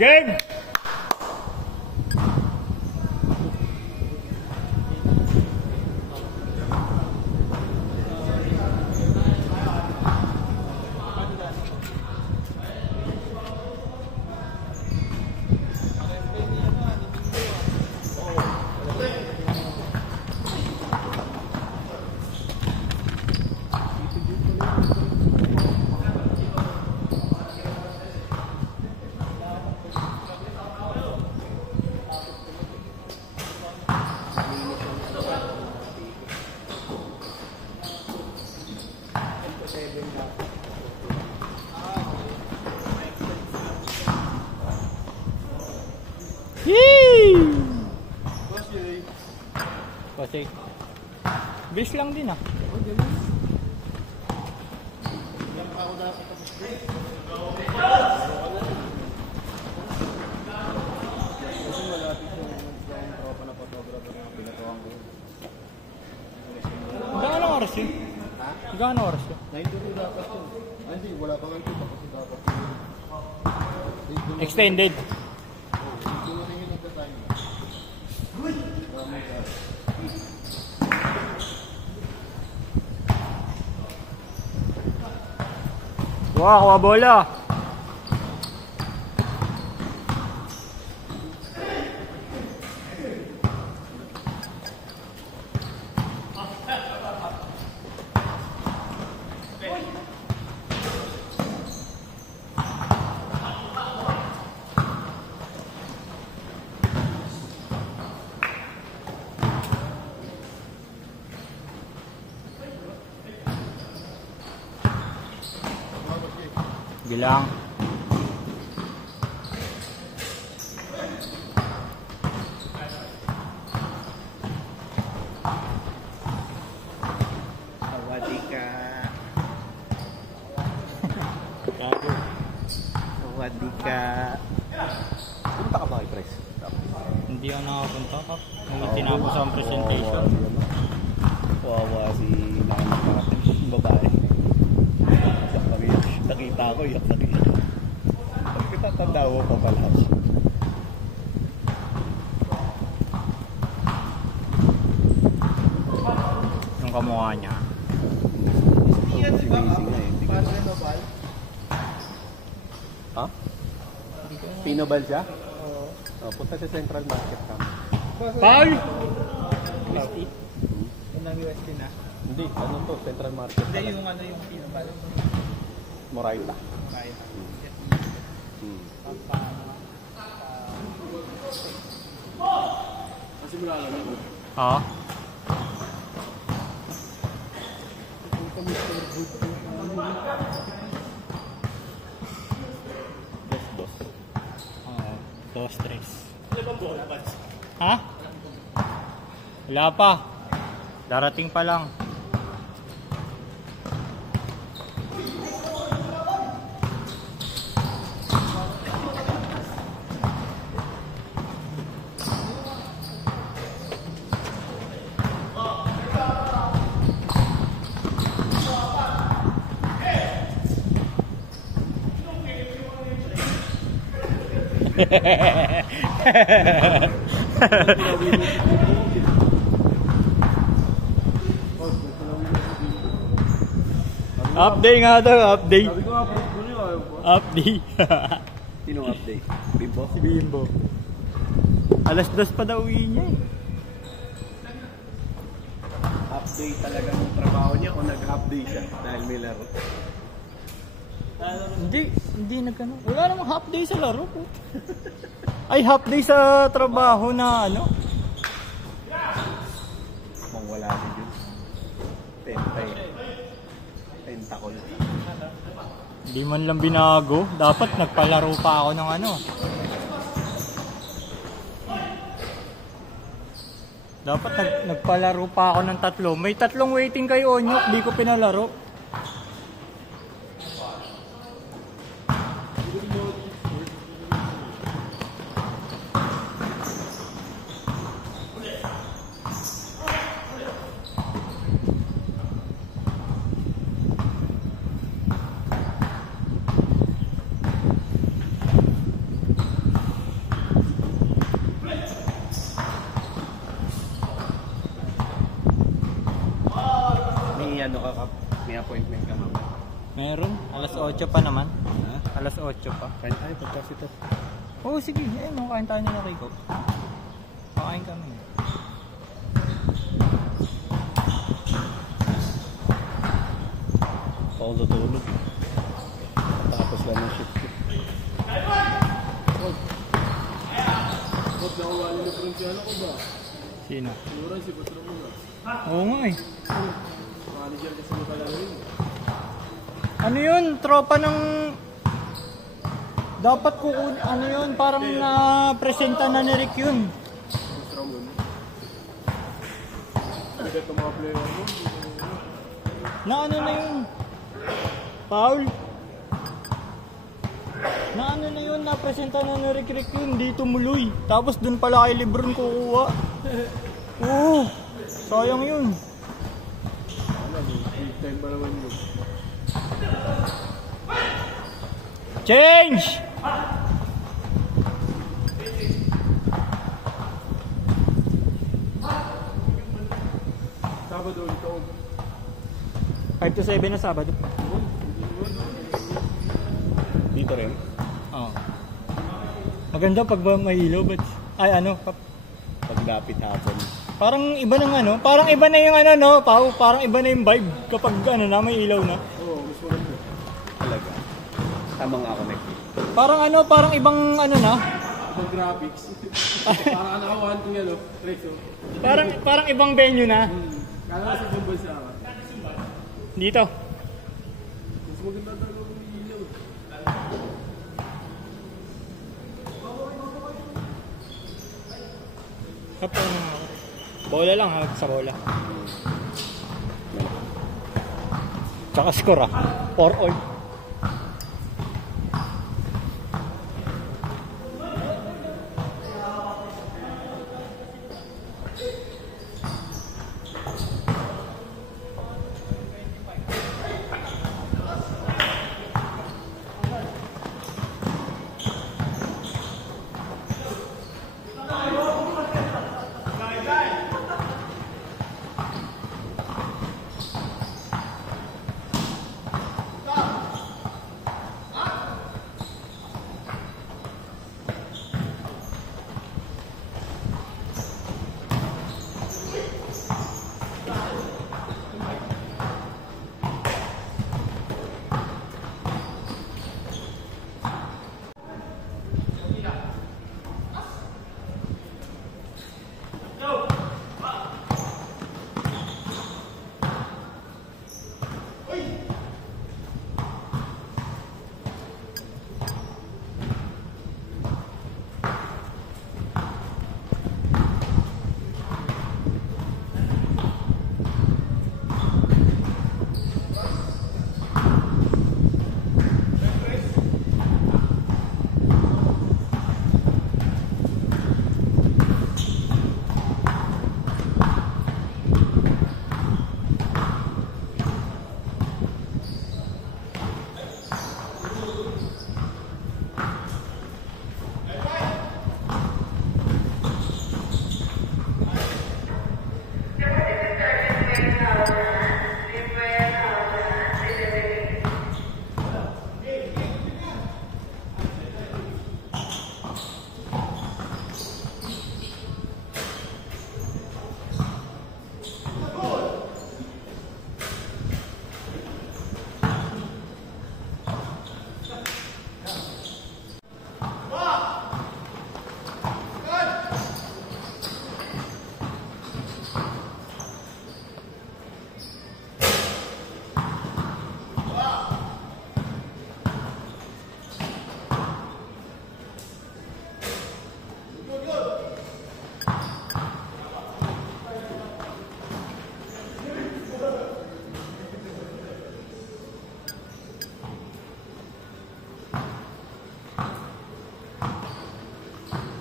Game! Kasi bilis lang din ah. Gaano oras yun? Gaano oras yun? 9:30 dapat yun. Hindi, wala pa nga ito. Kasi dapat Extended. Wow, kuha bola. Bilang. Sawadika. Gago. Sawadika. Punta ka ba kay Pres? Hindi ako nakapunta pa. Nung tinapos ang presentation. Wawa si Lana babae. Nakita ko, iyak na rin. Nakita tanda mo pa pala. Yung kamukha niya. Ha? Pinobal siya? Oo. Punta sa Central Market kami. Paul! UST? Yun ang UST na? Hindi, ano to? Central Market. Hindi, yung ano yung pinobal. Moraita. Kaya. Ha? Dos. Oo. 2-3. Ha? Wala pa. Darating pa lang. Update nga daw, update. Sabi ko nga, puno yun. Update. Sinong update? Bimbo? Si Bimbo. Alas 2 pa daw uwi niya eh. Update talaga ng trabaho niya o nag-update siya dahil may laro? Hindi nagano. Wala namang half day sa laro po. Ay, half day sa trabaho na ano. Mong wala si Diyos. Pentakol. Hindi man lang binago. Dapat nagpalaro pa ako ng ano. Dapat nagpalaro pa ako ng 3. May 3 waiting kay Onyok. Di ko pinalaro. 8 pa naman. Ha? Alas 8 pa. Kain tayo, pagkas ito. Oo, sige. Ayun, makakain tayo nila Rico. Makain kami. Ako tutulog. Tapos lang ng shift ko. Ba't nakawali na Prinsiano ko ba? Sino? Siguro si Patro mo na. Oo nga eh. Manager kasi mo pala rin. Ano yun? Tropa ng... Dapat kukunin... Ano yun? Parang na-presenta na ni Rick yun. Patro mo na. Bigat ng mga player mo. Na ano na yun? Paul? Na ano na yun? Na-presenta na ni Rick yun. Di tumuloy. Tapos dun pala kay Lebron kukuha. Oo. Sayang yun. Ano, big time pa naman yun. Change! Sabado ulit ako. 5 to 7 na Sabado. Dito rin? Oo. Maganda pag ba may ilaw, but... Ay ano, Pagdapit hapon. parang iba ng ano, parang iba na yung ano no, Pao, parang iba na yung vibe kapag ano na may ilaw na. Oo, mas maganda. Talaga. Tamang ako nakikita. Parang ano, parang ibang ano na. Ibang graphics. Parang nakawan ko yan, preso. Parang ibang venue na. Kala ko sa Jumbo sa akin. Dito. Mas maganda talaga kung may ilaw. Kapag bola lang ha, sa bola. Tsaka score 4-all.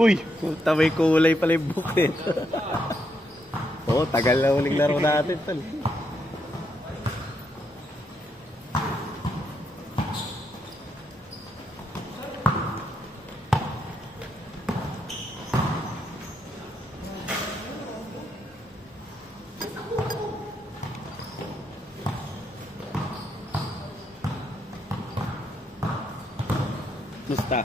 Uy, may kulay pala yung bukit. Oo, tagal na uling laro natin tol. Musta?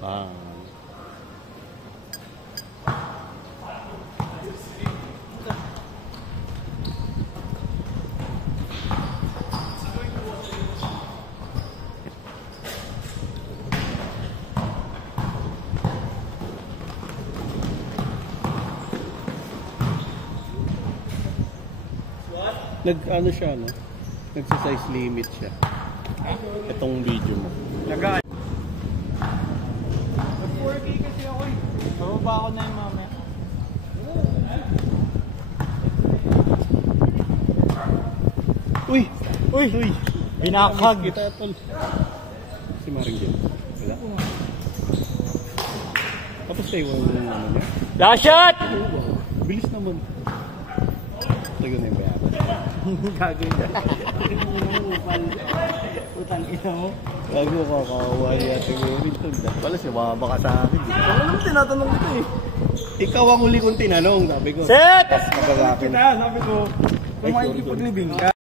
Ah. Nag-ano siya, no? Nagsa-size limit siya. Itong video mo. Nag-4K kasi ako eh. Bababa ako na yung mamaya. Uy! Uy! Uy! Binakhag! Kita tol. Si Maring Jen. Wala. Tapos tayo yung ano niya. Last shot! Bilis naman. Tago na yung bayaran. Gagawin ka. Utang ina mo. Bago kakawa niya si Merin tol. Pala siya, baka sa akin. Ano naman tinatanong ito eh. Ikaw ang huli kong tinanong, sabi ko. Set! Pagkakakin. Sabi ko, kung makikipaglibing ka.